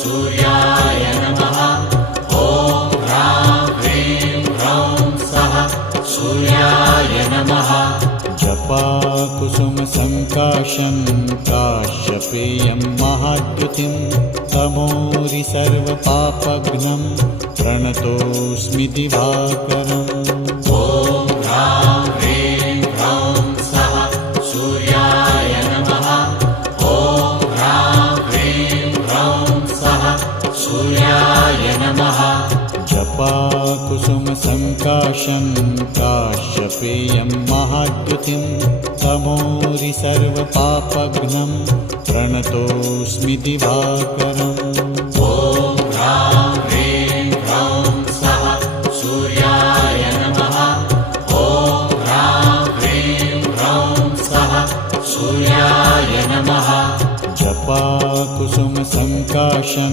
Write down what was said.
सूर्याय नमः। ॐ ह्रां ह्रीं ह्रौं सः सूर्याय नमः। जपाकुसुमसङ्काशं काश्यपेयं महाद्युतिं तमोरि सर्वपापघ्नं प्रणतोऽस्मि दिवाकरम्। ॐ ह्रां ह्रीं ह्रौं सः सूर्याय नमः। ॐ ह्रां ह्रीं ह्रौं सः सूर्याय नमः। जपाकुसुमसङ्काशं काश्यपेयं महाद्युतिं तमोरि सर्वपापघ्नं प्रणतोऽस्मि दिवाकरम्। ॐ ह्रां ह्रीं ह्रौं सः सूर्याय नमः। ॐ ह्रां ह्रीं ह्रौं सः सूर्याय नमः। जपाकुसुमसङ्काशं